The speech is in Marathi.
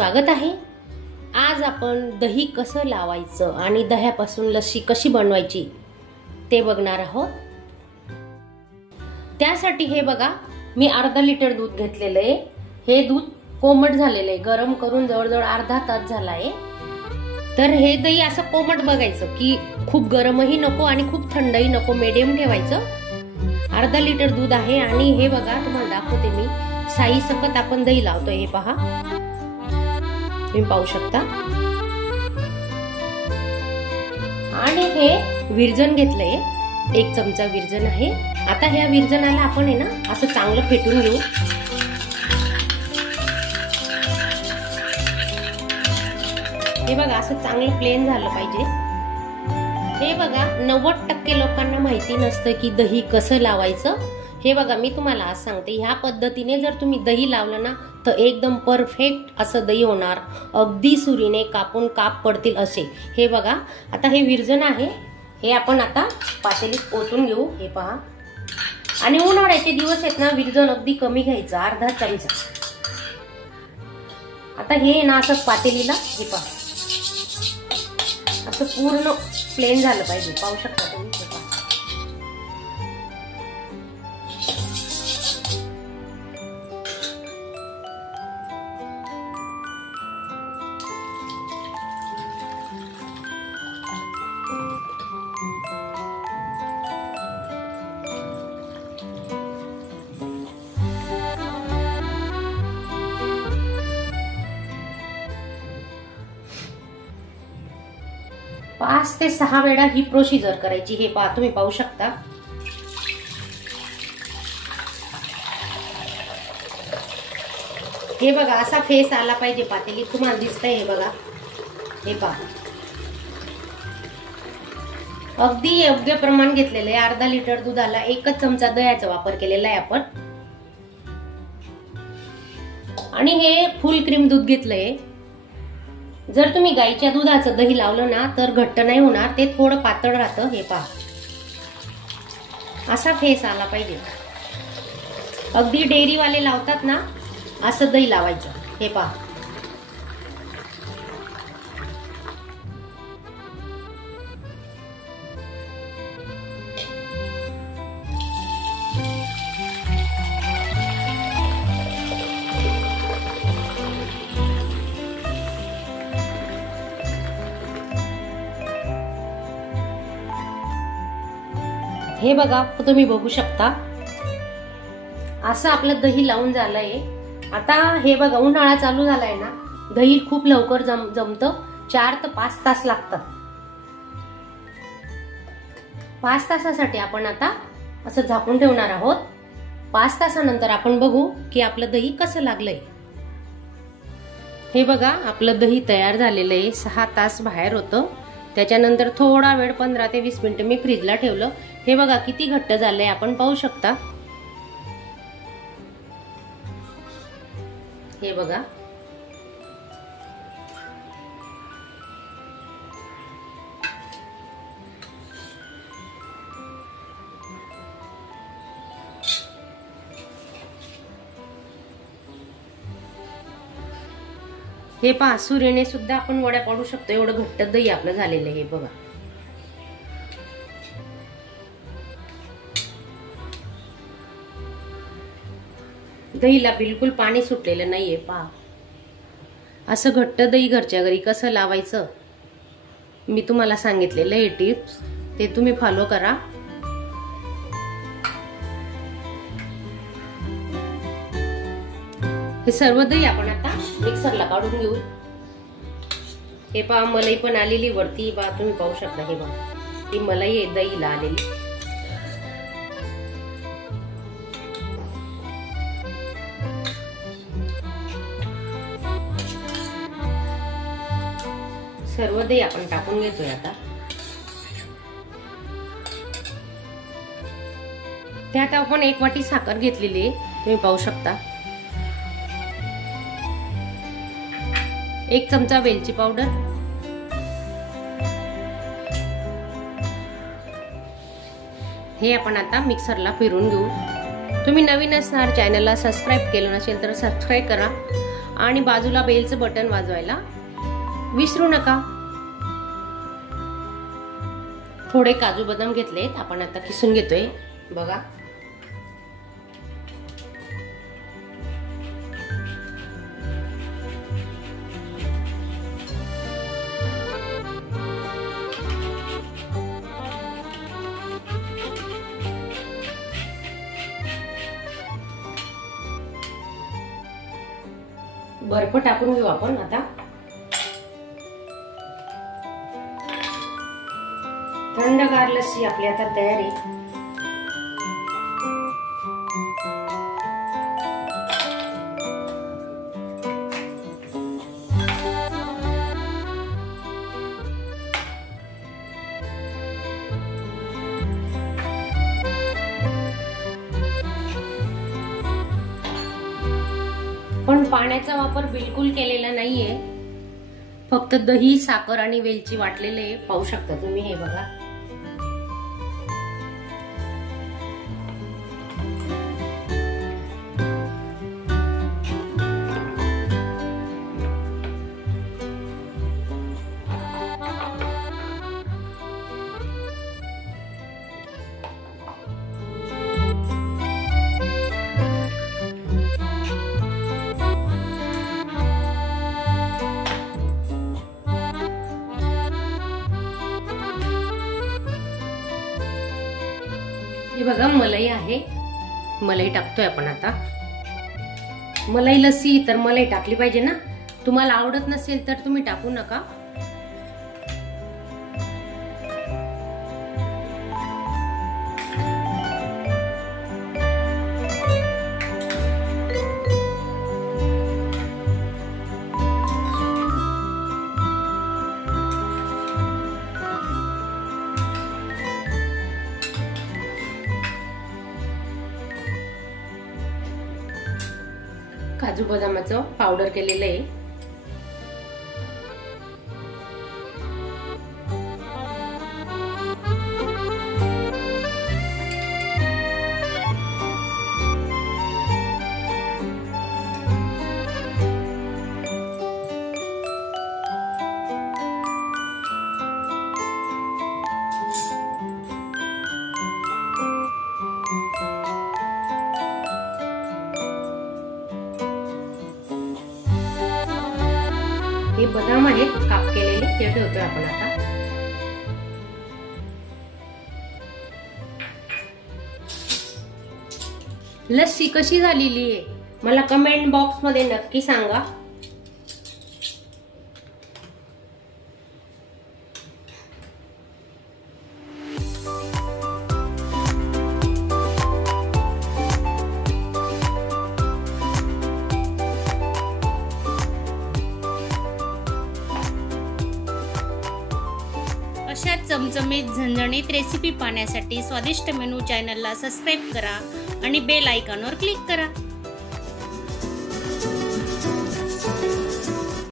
स्वागत आहे। आज आपण दही कसं लावायचं आणि दह्यापासून लस्सी कशी बनवायची ते बघणार आहोत। त्यासाठी हे बघा, मी अर्धा लिटर दूध घेतलेलं आहे। हे दूध कोमट झालेलं आहे, गरम करून जवळजवळ अर्धा तास झाला आहे। तर हे दही असं कोमट बघायचं की खूप गरमही नको आणि खूप थंडही नको, मीडियम ठेवायचं। अर्धा लिटर दूध आहे आणि हे बघा, तुम्हाला दाखवते मी साई सकट आपण दही लावतोय। हे पहा, तुम्ही पाहू शकता। आणि हे विरजन घेतलंय, 1 चमचा विरजन आहे। आता ह्या विरजनाला आपण आहे ना असं चांगलं फेटून घेऊ। हे बघा, असं चांगलं प्लेन झालं पाहिजे। हे बघा, 90% लोकांना माहिती नसतं की दही कसं लावायचं। हे बघा, मी तुम्हाला आज सांगते, ह्या पद्धतीने जर तुम्ही दही लावलं ना तर एकदम परफेक्ट असं दही होणार, अगदी सुरीने कापून काप पडतील असे। हे बघा, आता हे विरजन आहे, हे आपण आता पातेलीत ओतून घेऊ। हे पहा, आणि उन्हाळ्याचे दिवस आहेत ना, विरजन अगदी कमी घ्यायचं, अर्धा चमचा। आता हे ना असं पातेलीला, हे पहा, असं पूर्ण प्लेन झालं पाहिजे, पाहू शकता तुम्ही। पाच ते 6 वेळा ही प्रोसिजर करायची। हे पहा, तुम्ही पाहू शकता। हे बघा, असा फेस आला पाहिजे पातेलीत, तुम्हाला दिसतंय। हे बघा, हे पहा, अगदी योग्य प्रमाण घेतलेलं आहे। अर्धा लिटर दुधाला 1 चमचा दह्याचा वापर केलेला आहे आपण। आणि हे फुल क्रीम दूध घेतलंय। जर तुम्ही गाईच्या दुधाचं दही लावलं ना तर घट्ट नाही होणार, ते थोडं पातळ राहतं। हे पहा, असा फेस आला पाहिजे। अगदी डेअरीवाले लावतात ना, असं दही लावायचं। हे पहा, हे बघा, तुम्ही बघू शकता, असं आपलं दही लावून झालंय। आता हे बघा, उन्हाळा चालू झालाय ना, दही खूप लवकर जमतं, 4 ते 5 तास लागतात। 5 तासासाठी आपण आता असं झाकून ठेवणार आहोत। 5 तासानंतर आपण बघू की आपलं दही कसं लागलंय। हे बघा, आपलं दही तयार झालेलं आहे। 6 तास बाहेर होतं, त्याच्यानंतर थोडा वेळ 15 ते 20 मिनिटं मी फ्रीजला ठेवलं। हे बघा, किती घट्ट झालंय, आपण पाहू शकता। हे बघा, हे पहा, सुरीने सुद्धा आपण वड्या पाडू शकतो, एवढं घट्ट दही आपलं झालेलं आहे। हे बघा, दहीला बिलकुल पाणी सुटलेलं नाहीये। पहा, असं घट्ट दही घरच्या घरी कसं लावायचं मी तुम्हाला सांगितलेलं आहे टिप्स, ते तुम्ही फॉलो करा। हे सर्व दही आपण आता मिक्सरला काढून घेऊ। हे पहा, मलाई पण आलेली वरती, पहा तुम्ही पाहू शकता। हे बघा, ही मलाई आहे दहीला आलेली। सर्व दही आपण टाकून घेतोय आता। त्यात आपण 1 वाटी साखर घेतलेली आहे, तुम्ही पाहू शकता। 1 चमचा वेलची पावडर, हे आपण आता मिक्सरला फिरून घेऊ। तुम्ही नवीन असणार, चॅनलला सबस्क्राइब केलं नसेल तर सबस्क्राइब करा आणि बाजूला बेलचं बटन वाजवायला विसरू नका. थोडे काजू बदाम घेतलेत, आपण आता किसून घेतोय बघा. बर्फ टाकून घेऊ आपण आता. थंडगार लस्सी आपली आता तयार आहे. पण पाण्याचा वापर बिलकुल केलेला नाहीये, फक्त दही, साखर आणि वेलची वाटलेले पाहू शकता तुम्ही. हे बघा. हे बघा मलाई आहे, मलाई टाकतोय आपण आता. मलाई लस्सी तर मलाई टाकली पाहिजे ना. तुम्हाला आवडत नसेल तर तुम्ही टाकू नका. काजू बदामाचं पावडर केलेलं आहे. हे बदाम आहेत काप केलेले, ते ठेवतोय आपण आता. लस्सी कशी झालेली आहे मला कमेंट बॉक्स मध्ये नक्की सांगा. अशा चमचमीत झणझणीत रेसिपी पाहण्यासाठी स्वादिष्ट मेनू चॅनलला सबस्क्राईब करा आणि बेल आयकॉनवर क्लिक करा.